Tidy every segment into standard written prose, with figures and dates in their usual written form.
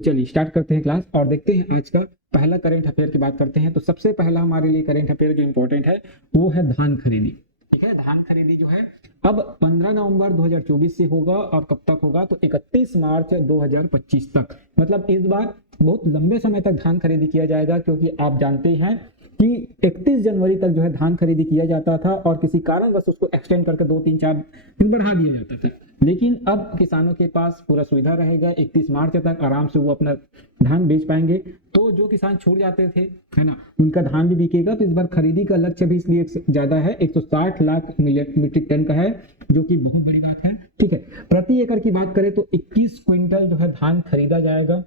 चलिए स्टार्ट करते हैं क्लास और देखते हैं आज का पहला करंट अफेयर की बात करते हैं। तो सबसे पहला हमारे लिए करंट अफेयर जो इंपॉर्टेंट है वो है धान खरीदी। ठीक है, धान खरीदी जो है अब 15 नवंबर 2024 से होगा और कब तक होगा तो 31 मार्च 2025 तक। मतलब इस बार बहुत लंबे समय तक धान खरीदी किया जाएगा, क्योंकि आप जानते हैं कि 31 जनवरी तक जो है धान खरीदी किया जाता था और किसी कारणवश उसको एक्सटेंड करके 2-3-4 दिन बढ़ा दिया जाता था। लेकिन अब किसानों के पास पूरा सुविधा रहेगा, 31 मार्च तक आराम से वो अपना धान बेच पाएंगे। तो जो किसान छूट जाते थे, है ना, उनका धान भी बिकेगा। तो इस बार खरीदी का लक्ष्य भी इसलिए ज्यादा है, 160 लाख मीट्रिक टन का है, जो कि बहुत बड़ी बात है। ठीक है, प्रति एकड़ की बात करें तो 21 क्विंटल जो है धान खरीदा जाएगा।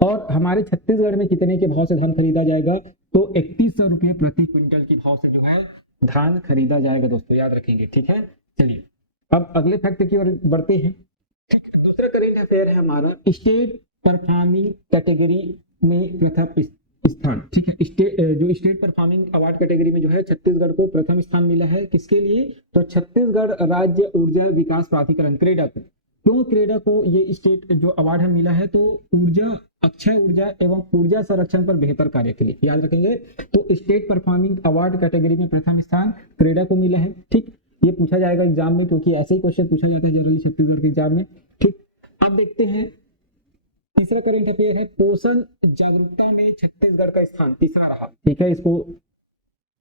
और हमारे छत्तीसगढ़ में कितने के भाव से धान खरीदा जाएगा तो 3100 रुपये प्रति क्विंटल के भाव से जो है धान खरीदा जाएगा दोस्तों, याद रखेंगे। ठीक है, चलिए अब अगले फैक्ट की ओर बढ़ते हैं। दूसरा करेंट अफेयर है हमारा स्टेट परफॉर्मिंग कैटेगरी में प्रथम स्थान। ठीक है, जो स्टेट परफॉर्मिंग अवार्ड कैटेगरी में जो है छत्तीसगढ़ को प्रथम स्थान मिला है। किसके लिए तो छत्तीसगढ़ राज्य ऊर्जा विकास प्राधिकरण क्रेडा को। क्यों क्रेडा को ये स्टेट जो अवार्ड है मिला है तो ऊर्जा, अक्षय ऊर्जा एवं ऊर्जा संरक्षण पर बेहतर कार्य के लिए, याद रखेंगे। तो स्टेट परफॉर्मिंग अवार्ड कैटेगरी में प्रथम स्थान क्रेडा को मिला है। ठीक, ये पूछा जाएगा एग्जाम में, क्योंकि ऐसे ही क्वेश्चन पूछा जाता है जनरली छत्तीसगढ़ के एग्जाम में। ठीक, अब देखते हैं तीसरा करंट अफेयर है पोषण जागरूकता में छत्तीसगढ़ का स्थान तीसरा रहा। ठीक है, इसको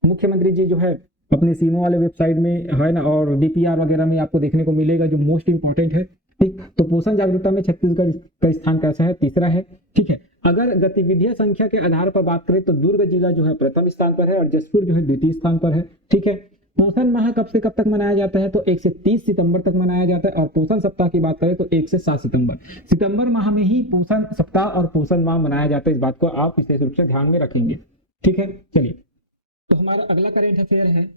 मुख्यमंत्री जी जो है अपने सीमो वाले वेबसाइट में है ना, और डीपीआर वगैरह में आपको देखने को मिलेगा, जो मोस्ट इंपॉर्टेंट है। ठीक, तो पोषण जागरूकता में छत्तीसगढ़ का स्थान कैसा है, तीसरा है। ठीक है, अगर गतिविधियां संख्या के आधार पर बात करें तो दुर्ग जिला जो है प्रथम स्थान पर है और जसपुर जो है द्वितीय स्थान पर है। ठीक है, पोषण माह कब से कब तक मनाया जाता है तो 1 से 30 सितंबर तक मनाया जाता है। और पोषण सप्ताह की बात करें तो 1 से 7 सितंबर। सितंबर माह में ही पोषण सप्ताह और पोषण माह मनाया जाता है, इस बात को आप विशेष रूप से ध्यान में रखेंगे। ठीक है, चलिए तो हमारा अगला करेंट अफेयर है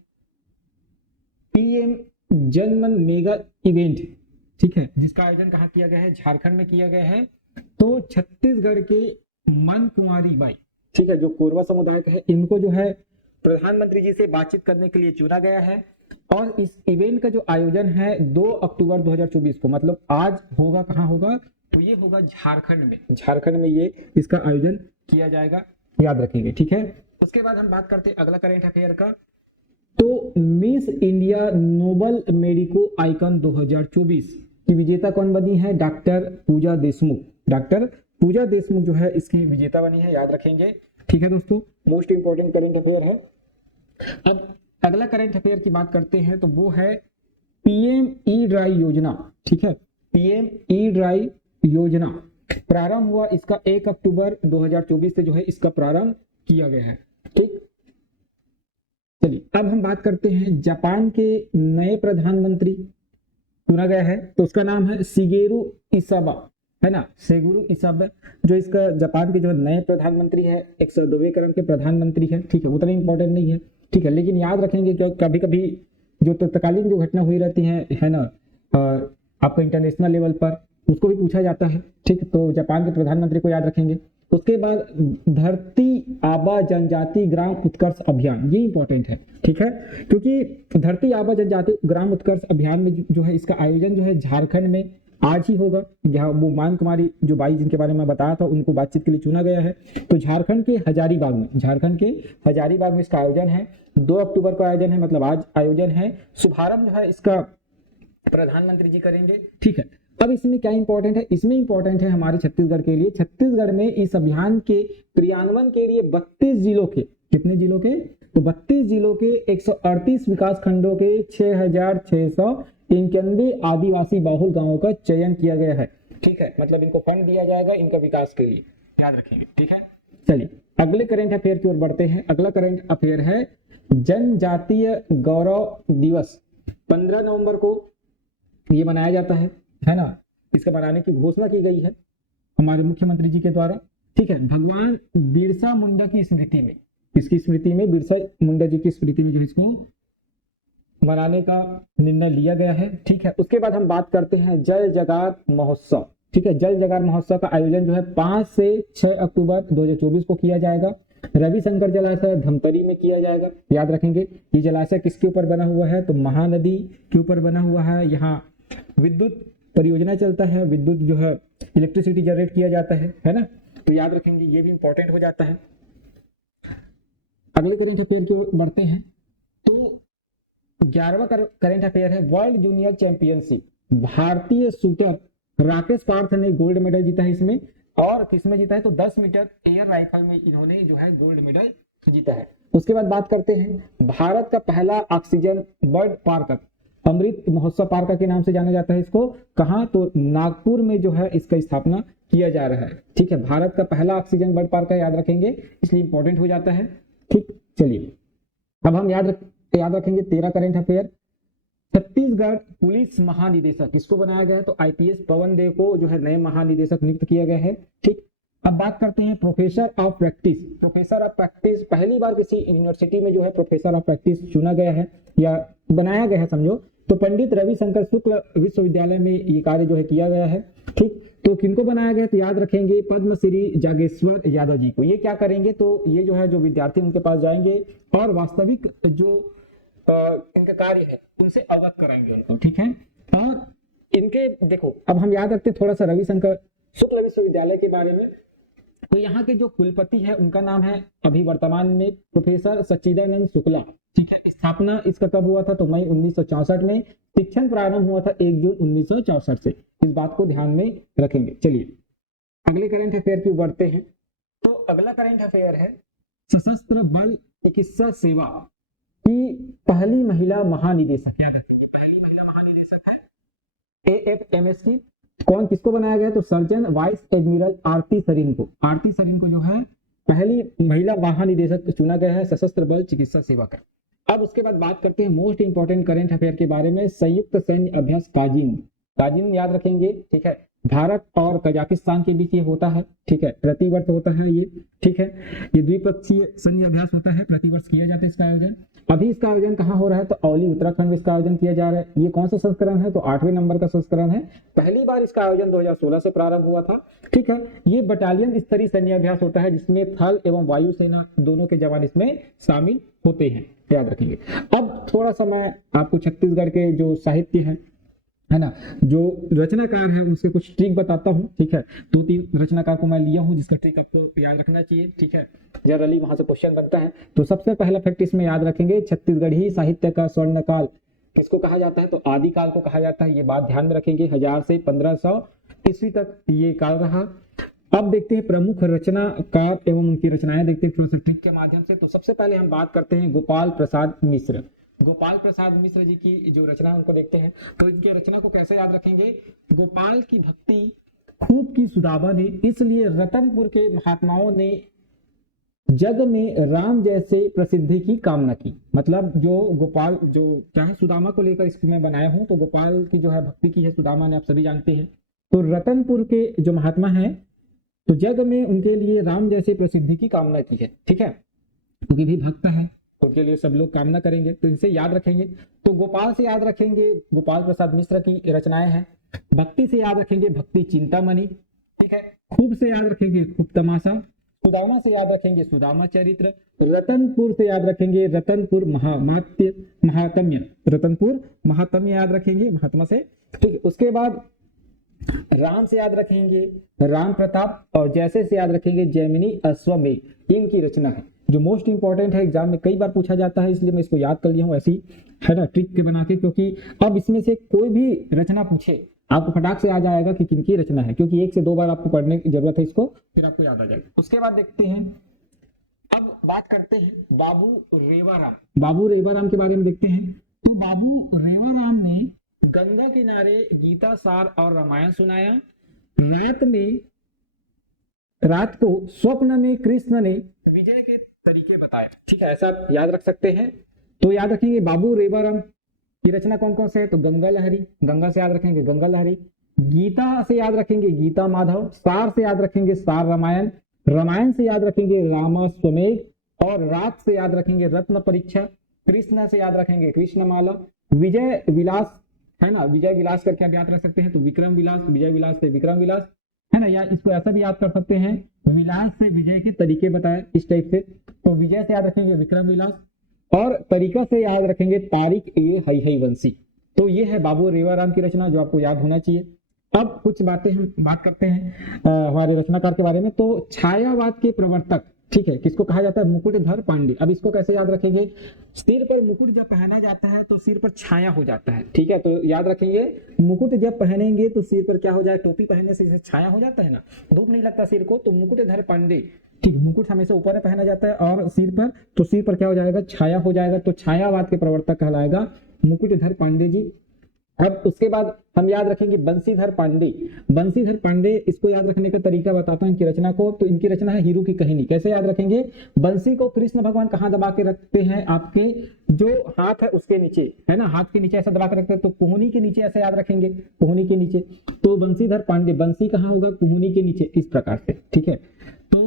पीएम जनमन मेगा इवेंट। ठीक है, जिसका आयोजन कहाँ किया गया है, झारखंड में किया गया है। तो छत्तीसगढ़ के मन कुंवारी बाई, ठीक है, जो कोरवा समुदाय का है, इनको जो है प्रधानमंत्री जी से बातचीत करने के लिए चुना गया है। और इस इवेंट का जो आयोजन है 2 अक्टूबर 2024 को, मतलब आज होगा। कहाँ होगा तो ये होगा झारखंड में। झारखंड में ये इसका आयोजन किया जाएगा, याद रखेंगे। ठीक है, उसके बाद हम बात करते हैं अगला करंट अफेयर का। तो Miss India noble medico icon 2024 की विजेता कौन बनी है, डॉक्टर पूजा देशमुख। डॉक्टर पूजा देशमुख जो है इसकी विजेता बनी है, याद रखेंगे। ठीक है दोस्तों, मोस्ट इंपॉर्टेंट करंट अफेयर है। अब अगला करंट अफेयर की बात करते हैं तो वो है पीएम ई ड्राई योजना। ठीक है, पीएम ई ड्राई योजना प्रारंभ हुआ, इसका 1 अक्टूबर 2024 से जो है इसका प्रारंभ किया गया है। ठीक, चलिए अब हम बात करते हैं जापान के नए प्रधानमंत्री चुना गया है। तो उसका नाम है शिगेरू इसाबा, है ना, शिगेरू इसाबा, जो इसका जापान के जो नए प्रधानमंत्री है, 102वें क्रम के प्रधानमंत्री है। ठीक है, उतना इंपॉर्टेंट नहीं है। ठीक है, लेकिन याद रखेंगे कि कभी कभी जो तत्कालीन जो घटना हुई रहती है ना, आपको इंटरनेशनल लेवल पर उसको भी पूछा जाता है। ठीक, तो जापान के प्रधानमंत्री को याद रखेंगे। उसके बाद धरती आबा जनजाति ग्राम उत्कर्ष अभियान, ये इंपॉर्टेंट है। ठीक है, क्योंकि धरती आबा जनजाति ग्राम उत्कर्ष अभियान में जो है इसका आयोजन जो है झारखंड में आज ही होगा। जहाँ वो मान कुमारी जो बाई जिनके बारे में बताया था, उनको बातचीत के लिए चुना गया है। तो झारखंड के हजारीबाग में, झारखंड के हजारीबाग में इसका आयोजन है। 2 अक्टूबर का आयोजन है, मतलब आज आयोजन है। शुभारंभ जो है इसका प्रधानमंत्री जी करेंगे। ठीक है, अब इसमें क्या इंपॉर्टेंट है, इसमें इंपॉर्टेंट है हमारे छत्तीसगढ़ के लिए, छत्तीसगढ़ में इस अभियान के क्रियान्वयन के लिए 32 जिलों के, कितने जिलों के तो 32 जिलों के 138 विकास खंडों के 6691 आदिवासी बाहुल गांवों का चयन किया गया है। ठीक है, मतलब इनको फंड दिया जाएगा इनका विकास के लिए, याद रखेंगे। ठीक है, चलिए अगले करंट अफेयर की ओर बढ़ते हैं। अगला करंट अफेयर है जनजातीय गौरव दिवस। 15 नवंबर को ये मनाया जाता है ना। इसका मनाने की घोषणा की गई है हमारे मुख्यमंत्री जी के द्वारा। ठीक है, भगवान बिरसा मुंडा की स्मृति में, इसकी स्मृति में, बिरसा मुंडा जी की स्मृति में जो इसको मनाने का निर्णय लिया गया है। ठीक है, उसके बाद हम बात करते हैं जल जगार महोत्सव। ठीक है, जल जगार महोत्सव का आयोजन जो है 5 से 6 अक्टूबर 2024 को किया जाएगा। रविशंकर जलाशय धमतरी में किया जाएगा, याद रखेंगे। ये जलाशय किसके ऊपर बना हुआ है तो महानदी के ऊपर बना हुआ है। यहाँ विद्युत परियोजना चलता है, विद्युत जो है इलेक्ट्रिसिटी जनरेट किया जाता है ना, तो याद रखेंगे ये भी इंपॉर्टेंट हो जाता है। अगले करंट अफेयर की ओर बढ़ते हैं। तो 11वां करंट अफेयर है वर्ल्ड जूनियर चैंपियनशिप। भारतीय शूटर राकेश पार्थ ने गोल्ड मेडल जीता है इसमें, और किसमें जीता है तो 10 मीटर एयर राइफल में इन्होंने जो है गोल्ड मेडल जीता है। उसके बाद बात करते हैं भारत का पहला oxygen bird park, Amrit Mahotsav park के नाम से जाना जाता है इसको, कहां तो नागपुर में जो है इसका स्थापना किया जा रहा है। ठीक है, भारत का पहला ऑक्सीजन बर्ड पार्क याद रखेंगे, इसलिए इंपॉर्टेंट हो जाता है। ठीक, चलिए अब हम याद रखेंगे 13 करंट अफेयर। छत्तीसगढ़ पुलिस महानिदेशक किसको बनाया गया है तो आईपीएस पवन देव को जो है नए महानिदेशक नियुक्त किया गया है। ठीक, अब बात करते हैं professor of practice. Professor of practice पहली बार किसी यूनिवर्सिटी में जो है प्रोफेसर ऑफ प्रैक्टिस चुना गया है या बनाया गया है समझो, तो पंडित रविशंकर शुक्ल विश्वविद्यालय में ये कार्य जो है किया गया है। ठीक, तो किनको बनाया गया तो याद रखेंगे पद्मश्री जागेश्वर यादव जी को। ये क्या करेंगे तो ये जो है जो विद्यार्थी उनके पास जाएंगे और वास्तविक जो इनका कार्य है उनसे अवगत कराएंगे उनको। ठीक है, और इनके देखो अब हम याद रखते थोड़ा सा रविशंकर शुक्ल विश्वविद्यालय के बारे में। तो यहाँ के जो कुलपति है उनका नाम है अभी वर्तमान में प्रोफेसर सच्चिदानंद शुक्ला। ठीक है, स्थापना इसका कब हुआ था तो मई 1964 में, शिक्षण प्रारंभ हुआ था 1 जून 1964 से। इस बात को ध्यान में रखेंगे। चलिए अगले करंट अफेयर की बढ़ते हैं। तो अगला करंट अफेयर है सशस्त्र बल चिकित्सा सेवा की पहली महिला महानिदेशक। याद रखेंगे पहली महिला महानिदेशक है एएफएमएस की। कौन किसको बनाया गया तो सर्जन वाइस एडमिरल आरती सरीन को। आरती सरीन को जो है पहली महिला महानिदेशक चुना गया है सशस्त्र बल चिकित्सा सेवा का। अब उसके बाद बात करते हैं मोस्ट इंपोर्टेंट करंट अफेयर के बारे में। संयुक्त सैन्य अभ्यास काजिन। काजिन याद रखेंगे। ठीक है, भारत और कजाकिस्तान के बीच ये होता है। ठीक है, प्रतिवर्ष होता है ये। ठीक है, ये द्विपक्षीय सैन्य अभ्यास होता है, प्रतिवर्ष किया जाता है इसका आयोजन। अभी इसका आयोजन कहाँ हो रहा है तो औली उत्तराखंड में इसका आयोजन किया जा रहा है। ये कौन सा संस्करण है तो 8वें नंबर का संस्करण है। पहली बार इसका आयोजन 2016 से प्रारंभ हुआ था। ठीक है, ये बटालियन स्तरीय सैन्य अभ्यास होता है जिसमें थल एवं वायुसेना दोनों के जवान इसमें शामिल होते हैं, याद रखेंगे। अब थोड़ा सा मैं आपको छत्तीसगढ़ के जो साहित्य है ना, जो रचनाकार है उनसे कुछ ट्रिक बताता हूँ। ठीक है, 2-3 रचनाकार को मैं लिया हूँ जिसका ट्रिक आपको याद रखना चाहिए। ठीक है, जनरली वहां से क्वेश्चन बनता है। तो सबसे पहला फैक्ट इसमें याद रखेंगे छत्तीसगढ़ी साहित्य का स्वर्ण काल किसको कहा जाता है तो आदि काल को कहा जाता है। ये बात ध्यान में रखेंगे। 1000 से 1500 ईस्वी तक ये काल रहा। अब देखते हैं प्रमुख रचनाकार एवं उनकी रचनाएं देखते हैं थोड़ा सा ट्रिक के माध्यम से। तो सबसे पहले हम बात करते हैं गोपाल प्रसाद मिश्र। गोपाल प्रसाद मिश्र जी की जो रचना उनको देखते हैं। तो इनकी रचना को कैसे याद रखेंगे, गोपाल की भक्ति खूब की सुदामा ने, इसलिए रतनपुर के महात्माओं ने जग में राम जैसे प्रसिद्धि की कामना की। मतलब जो गोपाल जो क्या है सुदामा को लेकर इसको मैं बनाया हूं, तो गोपाल की जो है भक्ति की है सुदामा ने, आप सभी जानते हैं। तो रतनपुर के जो महात्मा हैं तो जग में उनके लिए राम जैसे प्रसिद्धि की कामना की है। ठीक है, क्योंकि भी भक्त है उनके लिए सब लोग कामना करेंगे, तो इनसे याद रखेंगे। तो गोपाल से याद रखेंगे गोपाल प्रसाद मिश्र की रचनाएं हैं। भक्ति से याद रखेंगे भक्ति चिंतामणि। ठीक है, खूब से याद रखेंगे खूब तमाशा। सुदामा से याद रखेंगे सुदामा चरित्र। रतनपुर से याद रखेंगे रतनपुर महात्म्य। रतनपुर महात्म्य याद रखेंगे महात्मा से। ठीक, उसके बाद राम से याद रखेंगे राम प्रताप, और जैसे से याद रखेंगे जैमिनी अश्वमेध। इनकी रचना है जो मोस्ट इंपॉर्टेंट है, एग्जाम में कई बार पूछा जाता है, इसलिए मैं इसको याद कर लिया हूँ ऐसी है ना ट्रिक के बना के। क्योंकि अब इसमें से कोई भी रचना पूछे आपको फटाक से आ जाएगा कि किनकी रचना है, क्योंकि 1 से 2 बार आपको पढ़ने की जरूरत है इसको, फिर आपको याद आ जाएगा। उसके बाद देखते हैं, अब बात करते हैं बाबू रेवाराम। बाबू रेवाराम के बारे में देखते हैं। तो बाबू रेवाराम ने गंगा किनारे गीता सार और रामायण सुनाया। रात को स्वप्न में कृष्ण ने विजय के तरीके बताए। ठीक है, ऐसा आप याद रख सकते हैं। तो याद रखेंगे बाबू रेवाराम की रचना कौन कौन से है तो गंगा लहरी, गंगा से याद रखेंगे गंगा लहरी। गीता से याद रखेंगे गीता माधव। सार से याद रखेंगे सार रामायण। रामायण से याद रखेंगे रामाश्वमेध, और रात से याद रखेंगे रत्न परीक्षा। कृष्ण से याद रखेंगे कृष्णमाला। विजय विलास है ना, विजय विलास करके आप याद रख सकते हैं तो विक्रम विलास, विजय विलास से विक्रम विलास है ना, या इसको ऐसा भी याद कर सकते हैं विलास से विजय के तरीके बताए इस टाइप से। तो विजय से याद रखेंगे विक्रम विलास, और तरीका से याद रखेंगे तारिक ए हई हई वंशी। तो ये है बाबू रेवाराम की रचना जो आपको याद होना चाहिए। अब कुछ बातें हम बात करते हैं हमारे रचनाकार के बारे में। तो छायावाद के प्रवर्तक, ठीक है, किसको कहा जाता है? मुकुटधर पांडे। अब इसको कैसे याद रखेंगे? सिर पर मुकुट जब पहना जाता है तो सिर पर छाया हो जाता है, ठीक है, तो याद रखेंगे मुकुट जब पहनेंगे तो सिर पर क्या हो जाए? टोपी पहनने से जैसे छाया हो जाता है ना, धूप नहीं लगता सिर को, तो मुकुटधर पांडे, ठीक, मुकुट हमेशा ऊपर में पहना जाता है और सिर पर, तो सिर पर क्या हो जाएगा? छाया हो जाएगा, तो छायावाद के प्रवर्तक कहलाएगा मुकुटधर पांडे जी। अब उसके बाद हम याद रखेंगे बंसीधर पांडे। बंसीधर पांडे, इसको याद रखने का तरीका बताता हूं इनकी रचना को। तो इनकी रचना है हीरू की कहानी। कैसे याद रखेंगे? बंसी को कृष्ण भगवान कहाँ दबा के रखते हैं? आपके जो हाथ है उसके नीचे, है ना, हाथ के नीचे ऐसा दबा के रखते हैं, तो कुहनी के नीचे ऐसे याद रखेंगे, कुहनी के नीचे। तो बंसीधर पांडे, बंसी कहाँ होगा? कुहनी के नीचे, इस प्रकार से, ठीक है। तो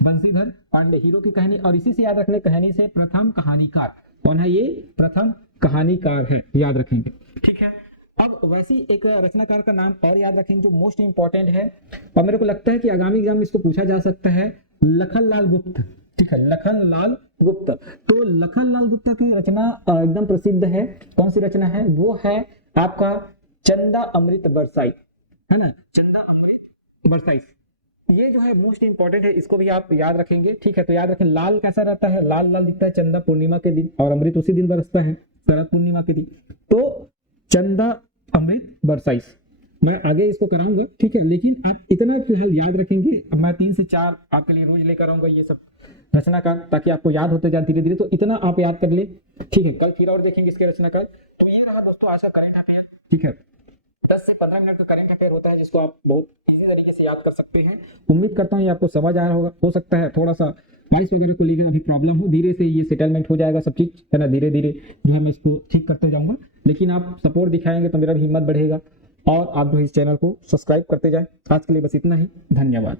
बंसीधर पांडे, हीरो की कहानी, और इसी से याद रखने, कहानी से प्रथम कहानीकार कौन है? ये प्रथम कहानीकार है, याद रखेंगे, ठीक है। अब वैसी एक रचनाकार का नाम और याद रखेंगे जो मोस्ट इंपॉर्टेंट है, और मेरे को लगता है कि आगामी एग्जाम में इसको पूछा जा सकता है, लखनलाल गुप्त, ठीक है, लखनलाल गुप्त। तो लखनलाल गुप्त की रचना एकदम प्रसिद्ध है। कौन सी रचना है? वो है आपका चंदा अमृत बरसाई, है ना, चंदा अमृत बरसाई। ये जो है मोस्ट इंपॉर्टेंट है, इसको भी आप याद रखेंगे, ठीक है। तो याद रखें, लाल कैसा रहता है? लाल लाल दिखता है चंदा पूर्णिमा के दिन, और अमृत उसी दिन बरसता है, शरद पूर्णिमा के दिन। तो चंदा अमृत बरसाइस, मैं आगे इसको कराऊंगा, ठीक है, लेकिन आप इतना फिलहाल याद रखेंगे। मैं 3 से 4 आपके लिए रोज लेकर आऊंगा ये सब रचनाकार, ताकि आपको याद होते जाए धीरे धीरे। तो इतना आप याद कर ले, ठीक है। कल फिर और देखेंगे इसके रचनाकार। तो ये रहा दोस्तों आज का करंट अफेयर, ठीक है। 10 से 15 मिनट का करंट अफेयर होता है, जिसको आप बहुत इजी तरीके से याद कर सकते हैं। उम्मीद करता हूँ ये आपको समझ आ रहा होगा। हो सकता है थोड़ा सा प्राइस वगैरह को लेकर अभी प्रॉब्लम हो, धीरे से ये सेटलमेंट हो जाएगा सब चीज, है ना, धीरे धीरे जो है मैं इसको ठीक करते जाऊंगा। लेकिन आप सपोर्ट दिखाएंगे तो मेरा भी हिम्मत बढ़ेगा, और आप जो इस चैनल को सब्सक्राइब करते जाए। आज के लिए बस इतना ही, धन्यवाद।